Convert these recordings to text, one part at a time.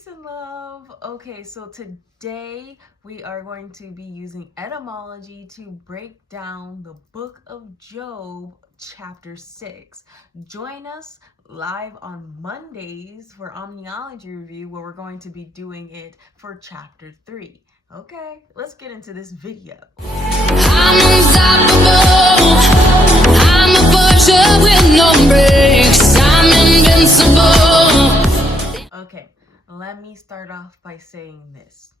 Peace and love. Okay, so today we are going to be using etymology to break down the book of Job, chapter 6. Join us live on Mondays for Omniology Review, where we're going to be doing it for chapter 3. Okay, let's get into this video. I'm unstoppable. I'm a fortune with no brakes. I'm invincible. Okay, let me start off by saying this.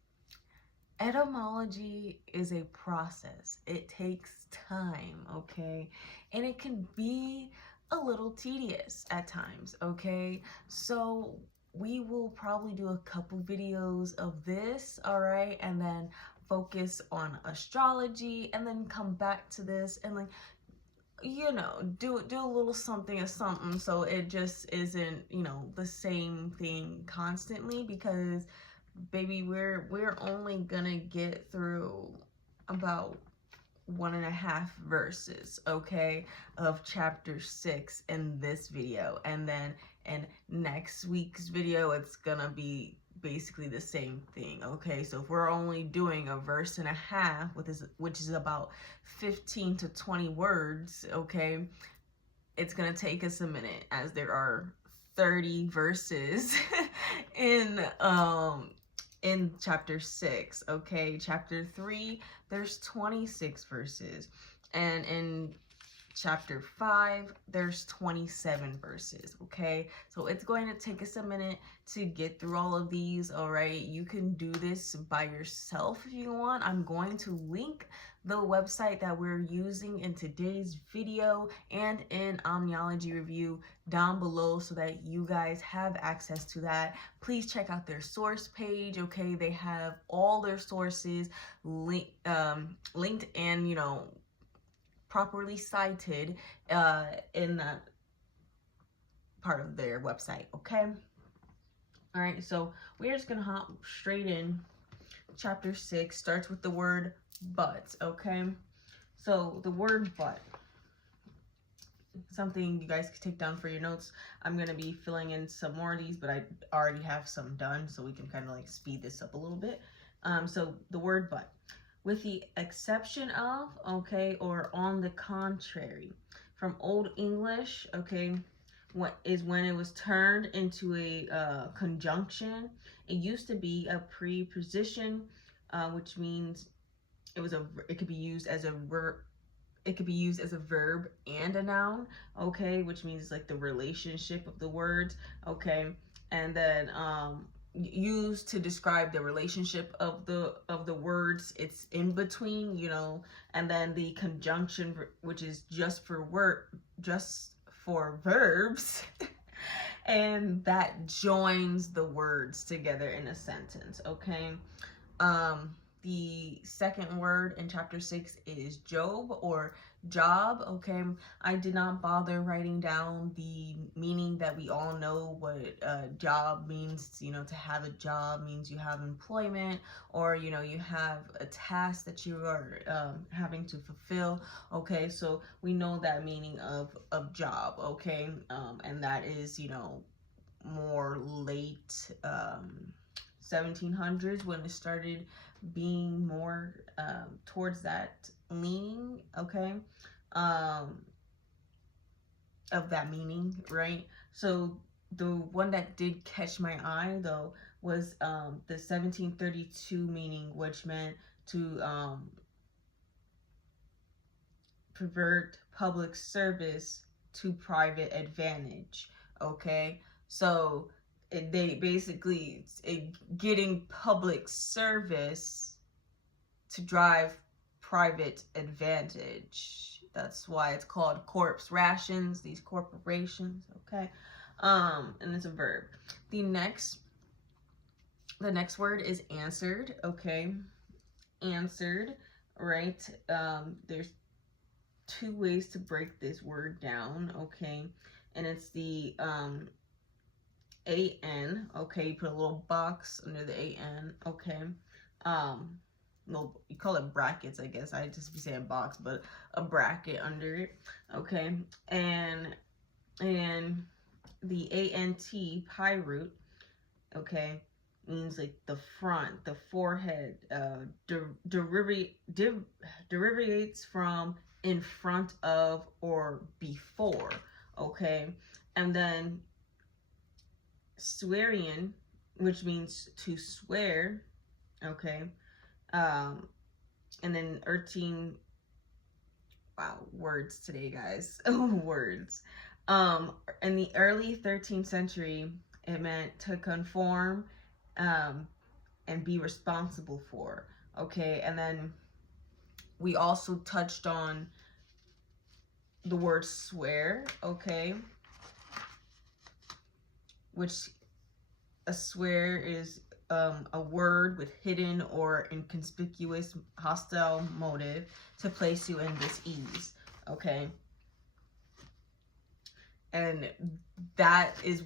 Etymology is a process. It takes time, okay? And it can be a little tedious at times, okay? So we will probably do a couple videos of this, all right? And then focus on astrology and then come back to this and like do a little something or something, so it just isn't the same thing constantly, because baby, we're only gonna get through about 1.5 verses, okay, of chapter 6 in this video, and then in next week's video it's gonna be basically the same thing. Okay, so if we're only doing a verse and a half, which is about 15 to 20 words, okay, it's gonna take us a minute, as there are 30 verses in chapter 6. Okay, chapter 3, there's 26 verses, and in chapter 5 there's 27 verses. Okay, so it's going to take us a minute to get through all of these. All right, you can do this by yourself if you want. I'm going to link the website that we're using in today's video and in Omniology Review down below, so that you guys have access to that. Please check out their source page. Okay, they have all their sources linked and properly cited in that part of their website. Okay, all right, so we're just gonna hop straight in. Chapter 6 starts with the word but. Okay, so the word but, something you guys can take down for your notes. I'm gonna be filling in some more of these, but I already have some done, so we can kind of like speed this up a little bit. So the word but, with the exception of, okay, or on the contrary, from Old English, okay, what is when it was turned into a conjunction. It used to be a preposition, which means it could be used as a verb. It could be used as a verb and a noun, okay, which means like the relationship of the words, okay, and then used to describe the relationship of the words it's in between, and then the conjunction, which is just for verbs and that joins the words together in a sentence. Okay, the second word in chapter 6 is Job or job. Okay, I did not bother writing down the meaning that we all know what job means. To have a job means you have employment, or you have a task that you are having to fulfill. Okay, so we know that meaning of job. Okay, and that is more late 1700s, when it started being more towards that leaning, okay, of that meaning, right? So the one that did catch my eye though was the 1732 meaning, which meant to pervert public service to private advantage. Okay, so they basically getting public service to drive private advantage. That's why it's called corpse rations, these corporations. Okay, and it's a verb. The next word is answered. Okay, answered, right? There's 2 ways to break this word down. Okay, and it's the AN, okay, you put a little box under the AN, okay, no, you call it brackets, I guess. I just be saying box, but a bracket under it, okay, and the ANT, pi root, okay, means like the front, the forehead. Derivates from in front of or before. Okay, and then swearian, which means to swear. Okay, and then 13. Wow, words today, guys. Words. In the early 13th century, it meant to conform, and be responsible for. Okay, and then we also touched on the word swear. Okay, which a swear is a word with hidden or inconspicuous hostile motive to place you in dis-ease. Okay, and that is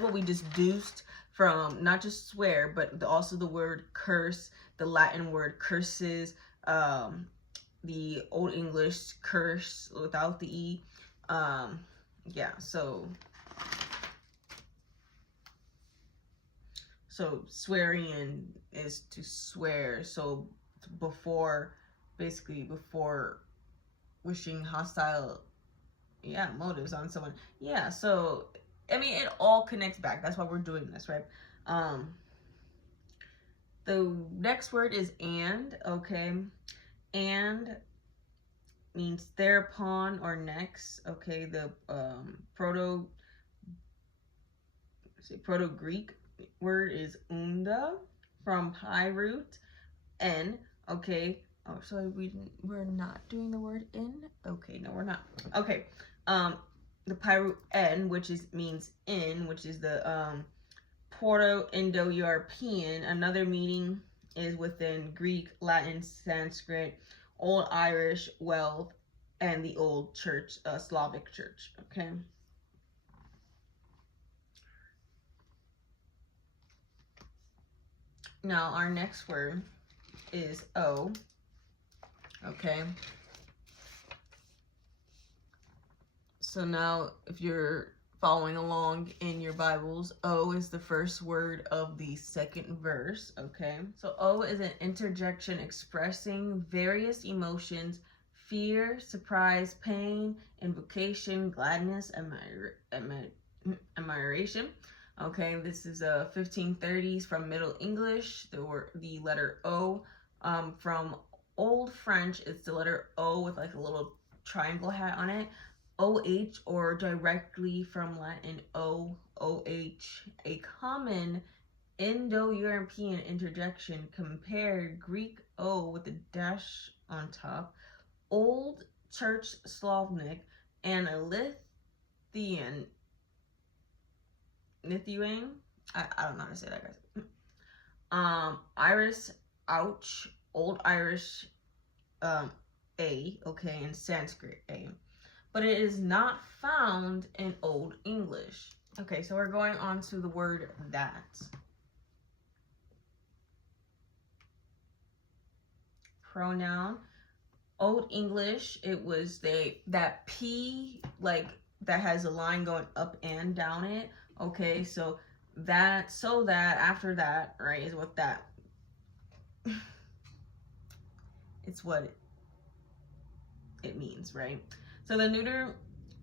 what we deduced from not just swear, but also the word curse, the Latin word curses, the Old English curse without the e. Yeah, so swearing is to swear. So basically before wishing hostile, motives on someone. Yeah, so I mean, it all connects back. That's why we're doing this, right? The next word is and. Okay, and means thereupon or next. Okay, the proto Greek word is unda, from pi root n. Okay. Oh, so we're not doing the word in. Okay, no, we're not. Okay. The pi root n, which means in, which is the Proto-Indo-European. Another meaning is within Greek, Latin, Sanskrit, Old Irish, Welsh, and the Old Church, Slavic Church. Okay. Now our next word is O. Okay. So now, if you're following along in your Bibles, O is the first word of the second verse. Okay. So O is an interjection expressing various emotions: fear, surprise, pain, invocation, gladness, admiration. Okay, this is 1530s from Middle English. The letter O. From Old French, it's the letter O with like a little triangle hat on it. OH, or directly from Latin OH. A common Indo-European interjection compared Greek O with a dash on top, Old Church Slavonic, and a Lithuanian. I don't know how to say that, guys. Irish, ouch, Old Irish, A, okay, and Sanskrit, A. But it is not found in Old English. Okay, so we're going on to the word that. Pronoun. Old English, it was that P, like, that has a line going up and down it. Okay, so that, after that, right, is what that, it's what it means, right? So the neuter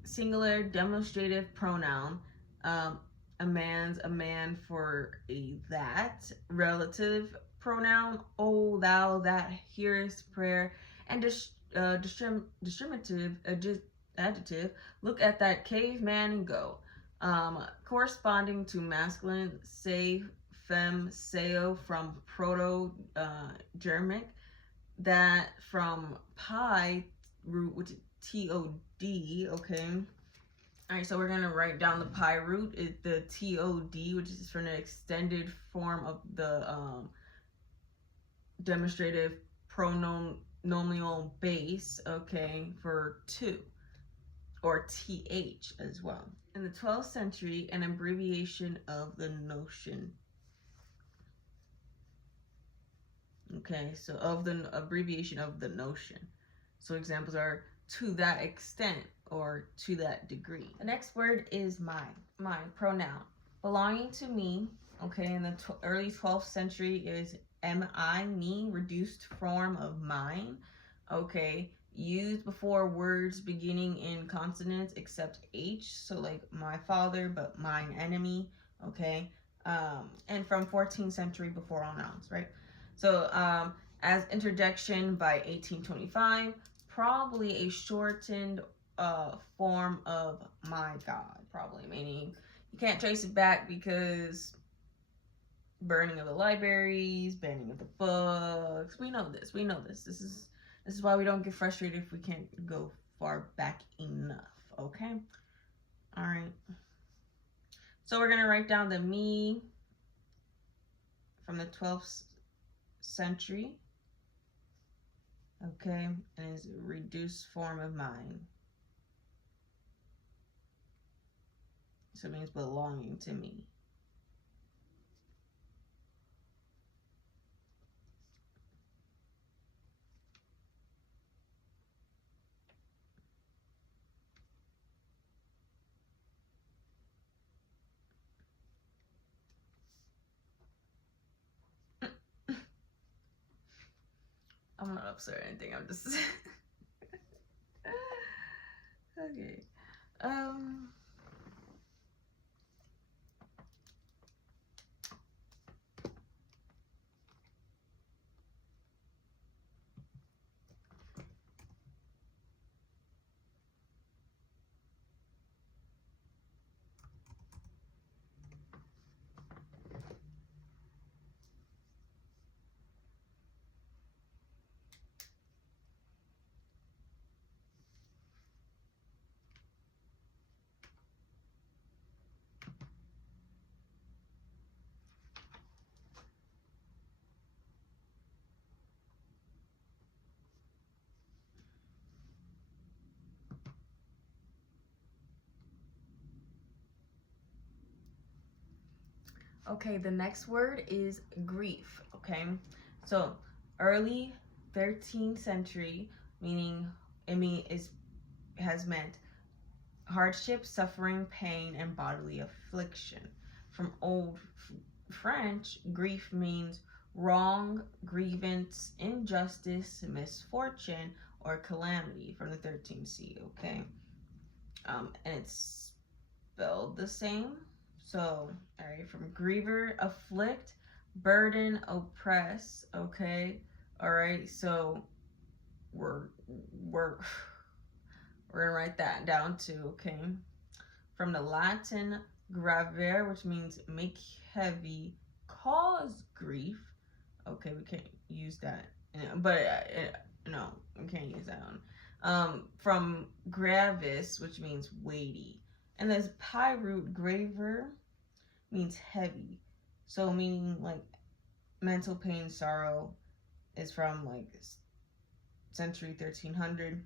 singular demonstrative pronoun, a man for a that. Relative pronoun, oh thou that hearest prayer. And discriminative adjective, look at that caveman and go. Corresponding to masculine, say, fem, seo, from Proto-Germanic, that from pi root, which is TOD. Okay. All right, so we're gonna write down the pi root, the TOD, which is from an extended form of the demonstrative pronominal base. Okay, for two, or TH as well. In the 12th century, an abbreviation of the notion. Okay, so of the abbreviation of the notion. So examples are to that extent or to that degree. The next word is my pronoun. Belonging to me, Okay, in the early 12th century is mi, me, reduced form of mine. Okay, used before words beginning in consonants except H, so like my father, but mine enemy. Okay, and from 14th century before all nouns, right? So as interjection by 1825, probably a shortened form of my God, probably meaning you can't trace it back because burning of the libraries, banning of the books. We know this. We know this. This is why we don't get frustrated if we can't go far back enough. Okay. All right. So we're gonna write down the me from the 12th century. Okay, and is a reduced form of mine. So it means belonging to me. I'm not upset or anything. I'm just okay. Okay, the next word is grief. Okay, so early 13th century, meaning has meant hardship, suffering, pain, and bodily affliction. From Old French, grief means wrong, grievance, injustice, misfortune, or calamity from the 13th. Okay, and it's spelled the same. So, all right, from griever, afflict, burden, oppress. Okay, all right. So we're we're we're gonna write that down too. Okay, from the Latin gravere, which means make heavy, cause grief. Okay, we can't use that, but no, we can't use that one. From gravis, which means weighty, and there's pi root graver means heavy, so meaning like mental pain, sorrow is from like century 1300.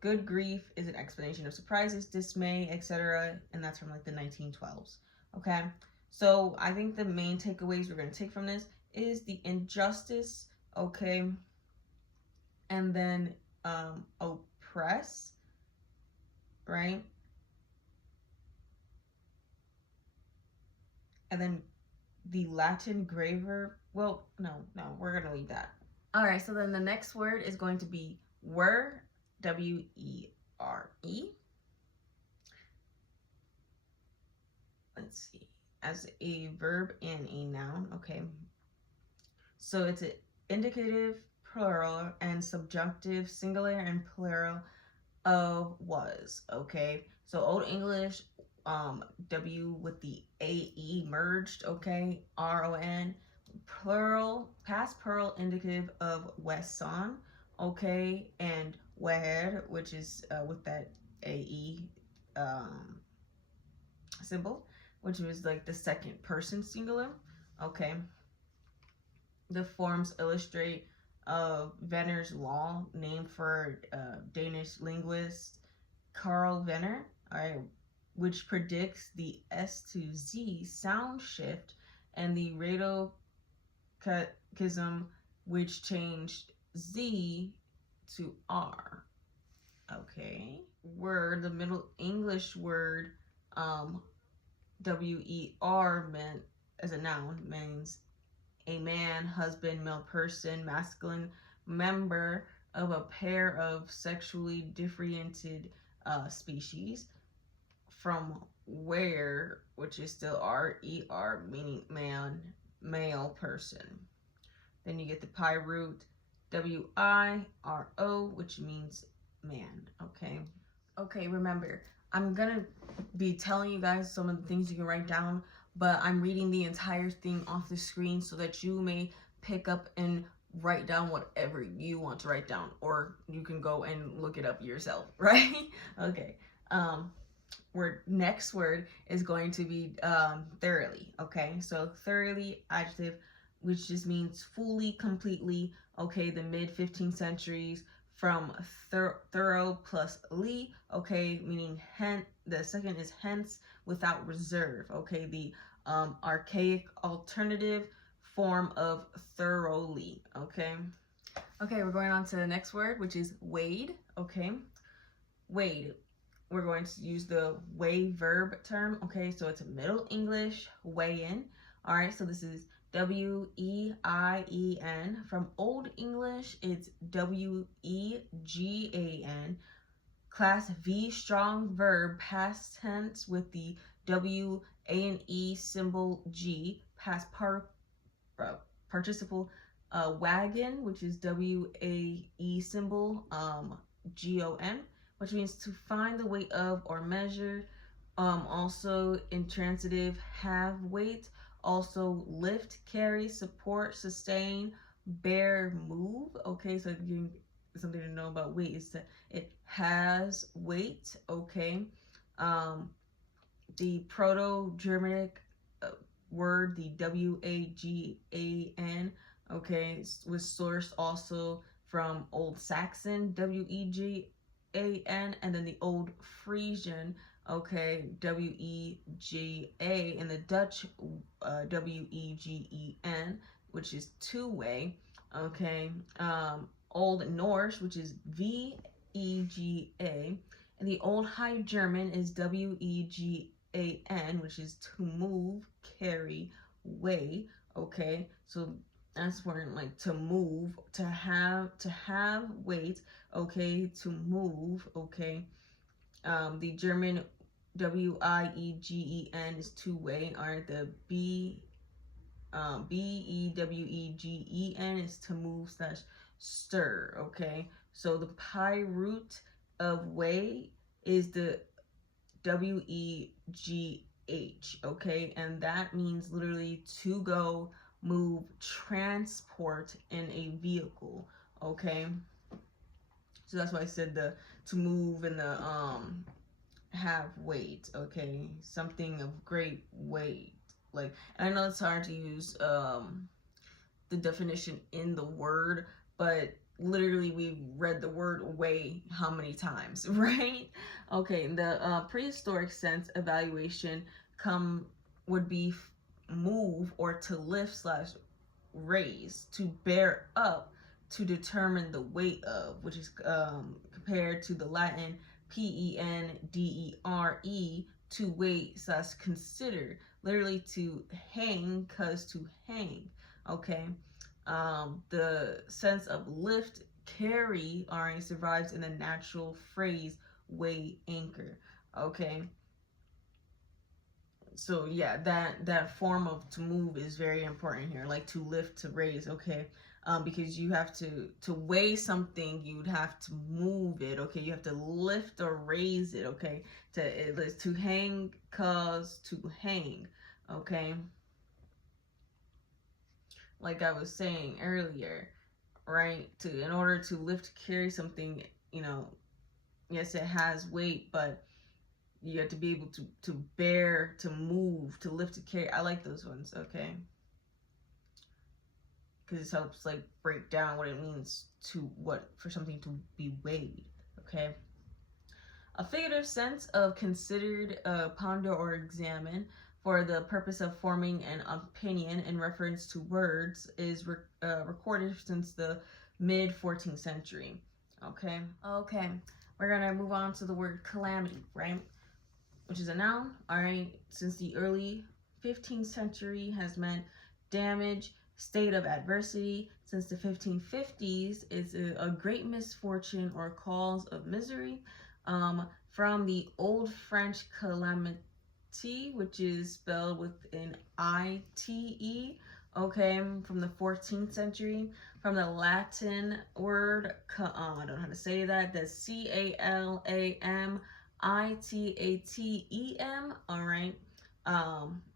Good grief is an explanation of surprises, dismay, etc., and that's from like the 1912s. Okay, so I think the main takeaways we're going to take from this is the injustice, okay, and then oppress, right, and then the Latin graver. Well, no, we're going to leave that. All right, so then the next word is going to be were, W-E-R-E. Let's see, as a verb and a noun. Okay, so it's an indicative plural and subjunctive singular and plural of was. Okay, so Old English, W with the A-E merged. Okay, R-O-N, plural, past plural indicative of wesson. Okay, and weher, which is with that A-E symbol, which was like the second person singular. Okay, the forms illustrate Venner's law, named for Danish linguist Carl Venner, all right, which predicts the S to Z sound shift, and the radochism, which changed Z to R. Okay, word, the Middle English word WER meant as a noun means a man, husband, male person, masculine member of a pair of sexually differentiated species, from where, which is still R-E-R, meaning man, male person. Then you get the pi root W-I-R-O, which means man, okay? Okay, remember, I'm gonna be telling you guys some of the things you can write down, but I'm reading the entire thing off the screen so that you may pick up and write down whatever you want to write down, or you can go and look it up yourself, right? Okay. Next word is going to be thoroughly. Okay, so thoroughly, adjective, which just means fully, completely. Okay, the mid 15th centuries, from thorough plus ly. Okay, meaning hence. The second is hence, without reserve. Okay, the archaic alternative form of thoroughly. Okay. Okay, we're going on to the next word, which is wade. Okay, wade, we're going to use the weigh verb term. Okay, so it's a Middle English weigh in. All right, so this is Weien. From Old English, it's Wegan. Class V, strong verb, past tense with the W-A-N-E symbol G, past participle wagon, which is W-A-E symbol G-O-N, which means to find the weight of or measure. Also intransitive, have weight. Also lift, carry, support, sustain, bear, move. Okay, so something to know about weight is that it has weight. Okay. The Proto-Germanic word, the W-A-G-A-N, okay, was sourced also from Old Saxon, W-E-G-A-N, and then the Old Frisian, okay, W-E-G-A, and the Dutch W-E-G-E-N, which is two-way, okay, Old Norse, which is V-E-G-A, and the Old High German is W-E-G-A-N, which is to move, carry, weigh, okay, so that's where, like, to move, to have weight, okay, to move, okay. The German W-I-E-G-E-N is two-way, or the B-E-W-E-G-E-N is to move slash stir, okay. So the pi root of weigh is the W-E-G-H, okay, and that means literally to go, move, transport in a vehicle, okay. So that's why I said the to move and the have weight, okay, something of great weight. Like, and I know it's hard to use the definition in the word, but literally we've read the word weigh how many times, right? Okay, the prehistoric sense evaluation would be move or to lift slash raise, to bear up, to determine the weight of, which is compared to the Latin P-E-N-D-E-R-E, to weight slash consider, literally to hang, cause to hang, okay. The sense of lift, carry, already survives in the natural phrase weigh, anchor, okay. So yeah, that form of to move is very important here, like to lift, to raise, okay. Because you have to weigh something, you'd have to move it, okay. You have to lift or raise it, okay. To hang, cause to hang, okay. Like I was saying earlier, right? In order to lift, carry something, yes, it has weight, but you have to be able to bear, to move, to lift, to carry. I like those ones, okay? Because it helps, like, break down what it means for something to be weighed, okay? A figurative sense of considered, ponder, or examine for the purpose of forming an opinion in reference to words is recorded since the mid 14th century, okay? Okay, we're gonna move on to the word calamity, right? Which is a noun, all right, since the early 15th century has meant damage, state of adversity. Since the 1550s, it's a great misfortune or cause of misery. From the Old French calamity, which is spelled with an I-T-E, okay, from the 14th century. From the Latin word, I don't know how to say that, that's C-A-L-A-M-I-T-A-T-E-M, all right,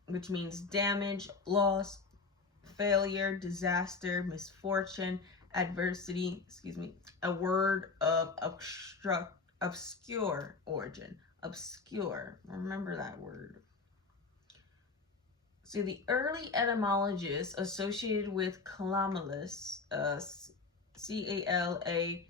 which means damage, loss, failure, disaster, misfortune, adversity, a word of obscure origin. Obscure, remember that word. So the early etymologists associated with calamus, C-A-L-A-M-U-S,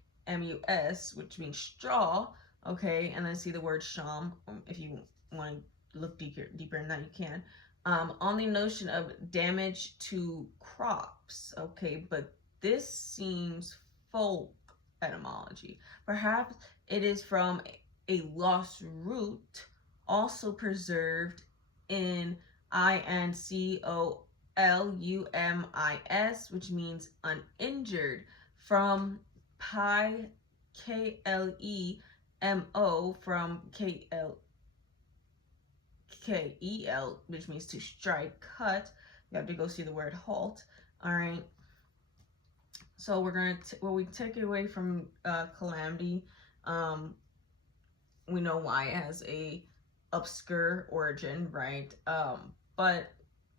which means straw, okay, and then see the word sham. If you want to look deeper in that, you can. On the notion of damage to crops, okay, but this seems folk etymology. Perhaps it is from a lost root, also preserved in INCOLUMIS, which means uninjured, from pi KLEMO, from KLKEL, which means to strike, cut. You have to go see the word halt. All right. So we're gonna what we take away from calamity. We know why it has a obscure origin, right? But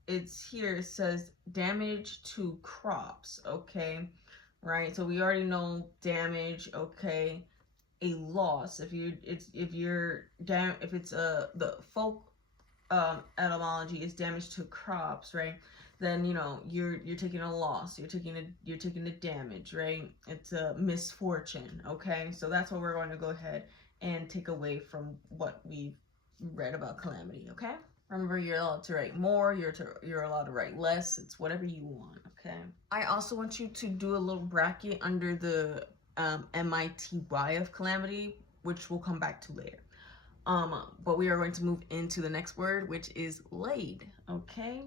it's here, it says damage to crops, okay, right? So we already know damage, okay, a loss. If it's the folk etymology is damage to crops, right? Then you're taking a loss, you're taking the damage, right? It's a misfortune, okay? So that's what we're going to go ahead and take away from what we've read about calamity, okay? Remember, you're allowed to write more, you're allowed to write less. It's whatever you want, okay? I also want you to do a little bracket under the MITY of calamity, which we'll come back to later. But we are going to move into the next word, which is laid, okay?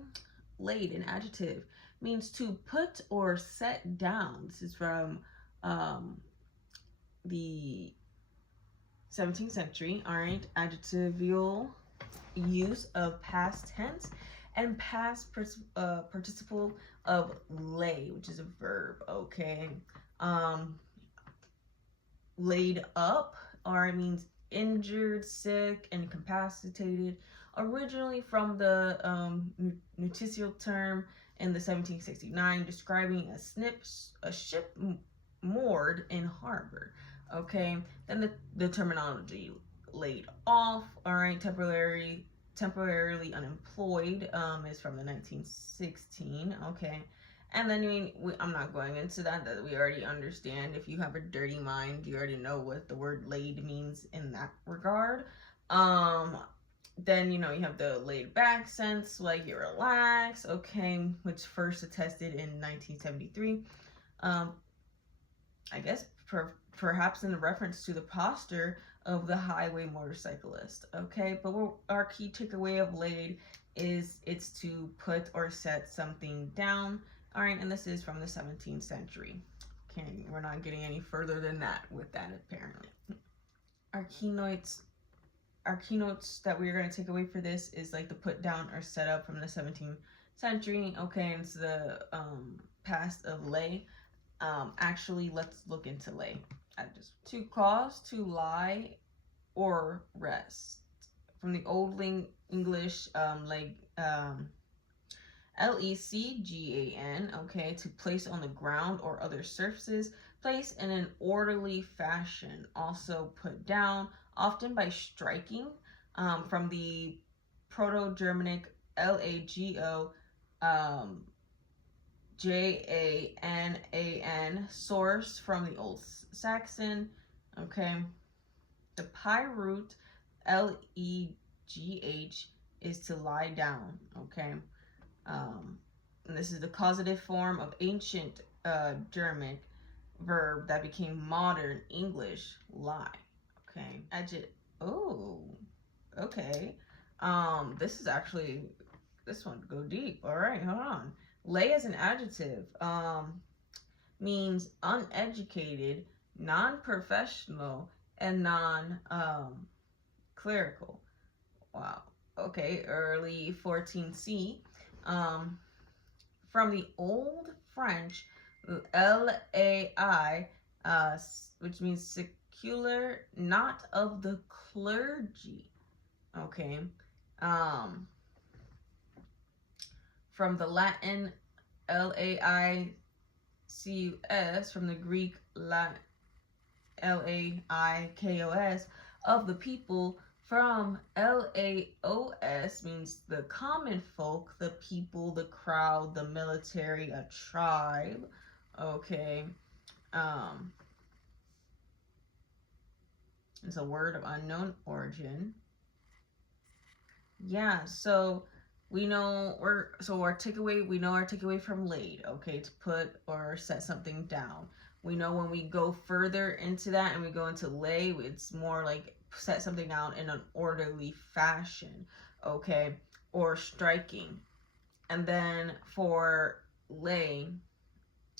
Laid, an adjective, means to put or set down. This is from the 17th century, all right? Adjectival use of past tense and past participle of lay, which is a verb, okay? Laid up, or it means injured, sick, incapacitated, originally from the noticial term in the 1769, describing a ship moored in harbor, okay? Then the terminology laid off, all right, temporarily unemployed, is from the 1916, okay? And then I'm not going into that we already understand. If you have a dirty mind, you already know what the word laid means in that regard. Then you have the laid back sense, like you relax, okay, which first attested in 1973. I guess perhaps in reference to the posture of the highway motorcyclist, okay? But our key takeaway of laid is it's to put or set something down, all right? And this is from the 17th century. Okay, we're not getting any further than that with that, apparently. Our keynotes that we're going to take away for this is like the put down or set up from the 17th century, okay? And it's the past of lay. Actually, let's look into lay. To cause, to lie, or rest. From the Old English, L-E-C-G-A-N, okay, to place on the ground or other surfaces, place in an orderly fashion. Also put down, often by striking, from the Proto-Germanic L-A-G-O, J-A-N-A-N, source from the Old Saxon, okay? The pi root, L-E-G-H, is to lie down, okay? And this is the causative form of ancient German verb that became modern English, lie, okay? Oh, okay. This is actually this one go deep. All right, hold on. Lay as an adjective means uneducated, non-professional, and non-clerical. Wow. Okay, early 14C. From the Old French, LAI, which means secular, not of the clergy. Okay. From the Latin LAICUS, from the Greek LAIKOS, of the people. From LAOS means the common folk, the people, the crowd, the military, a tribe. Okay. It's a word of unknown origin. Yeah, so we know our takeaway, we know our takeaway from laid, okay, to put or set something down. We know when we go further into that and we go into lay, it's more like set something down in an orderly fashion, okay, or striking. And then for lay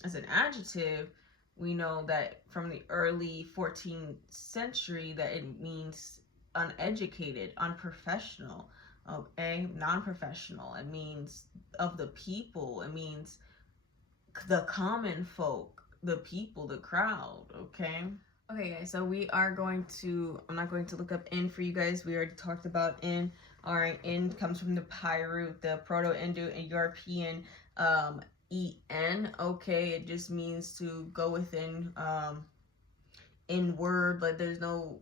as an adjective, we know that from the early 14th century that it means uneducated, unprofessional, okay, non-professional. It means of the people. It means the common folk, the people, the crowd, okay? Okay, guys, so we are going to, I'm not going to look up in for you guys. We already talked about in. All right, in comes from the Pi root, the Proto-Indo-European en. Okay, it just means to go within, inward, like there's no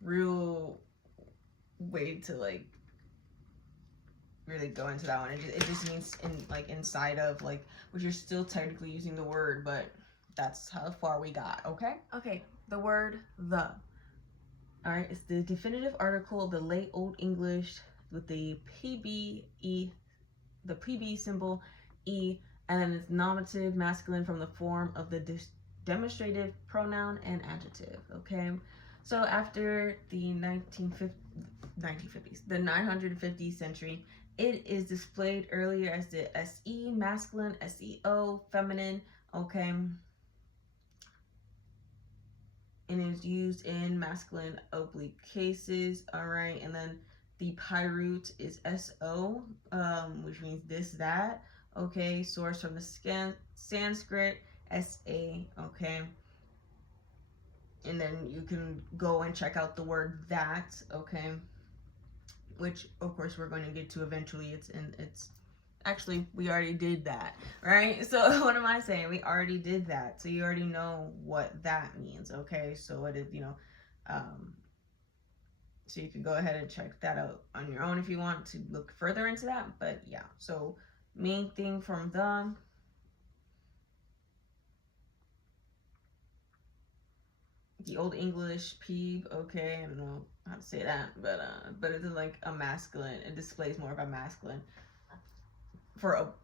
real way to like really go into that one. It just means in like inside of, like, which you're still technically using the word, but that's how far we got. Okay, the word the. All right, it's the definitive article of the late Old English with the PB symbol e, and then it's nominative masculine from the form of the demonstrative pronoun and adjective. Okay, so after the 1950s, the 950th century, it is displayed earlier as the SE masculine, SEO feminine. Okay, and is used in masculine oblique cases. All right, and then the Pi root is SO, which means this, that. Okay, source from the Sanskrit, SA. Okay, and then you can go and check out the word that. Okay, which of course we're going to get to eventually. It's actually, we already did that, right? So what am I saying? We already did that. So you already know what that means, okay? So it is, so you can go ahead and check that out on your own if you want to look further into that. But yeah, so main thing from the Old English peeb, okay, I don't know how to say that, but it is like a masculine. It displays more of a masculine for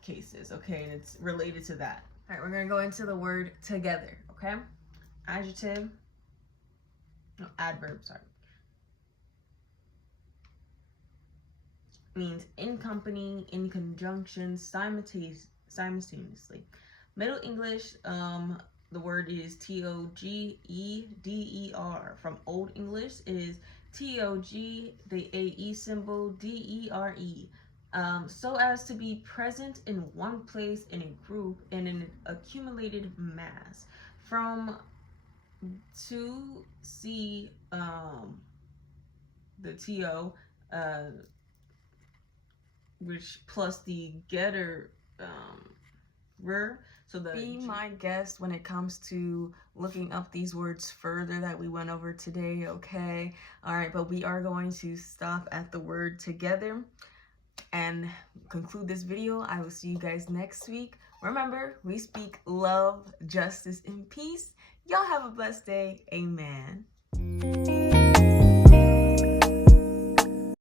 cases, okay, and it's related to that. All right, we're gonna go into the word together, okay? Adjective, no, adverb, sorry. Means in company, in conjunction, simultaneously. Middle English, the word is TOGEDER. From Old English is TOG, the AE symbol, DERE. So as to be present in one place in a group in an accumulated mass. From 2C, the TO, which plus the getter, so the be my guest when it comes to looking up these words further that we went over today, okay? All right, but we are going to stop at the word together and conclude this video. I will see you guys next week. Remember, we speak love, justice, and peace. Y'all have a blessed day. Amen.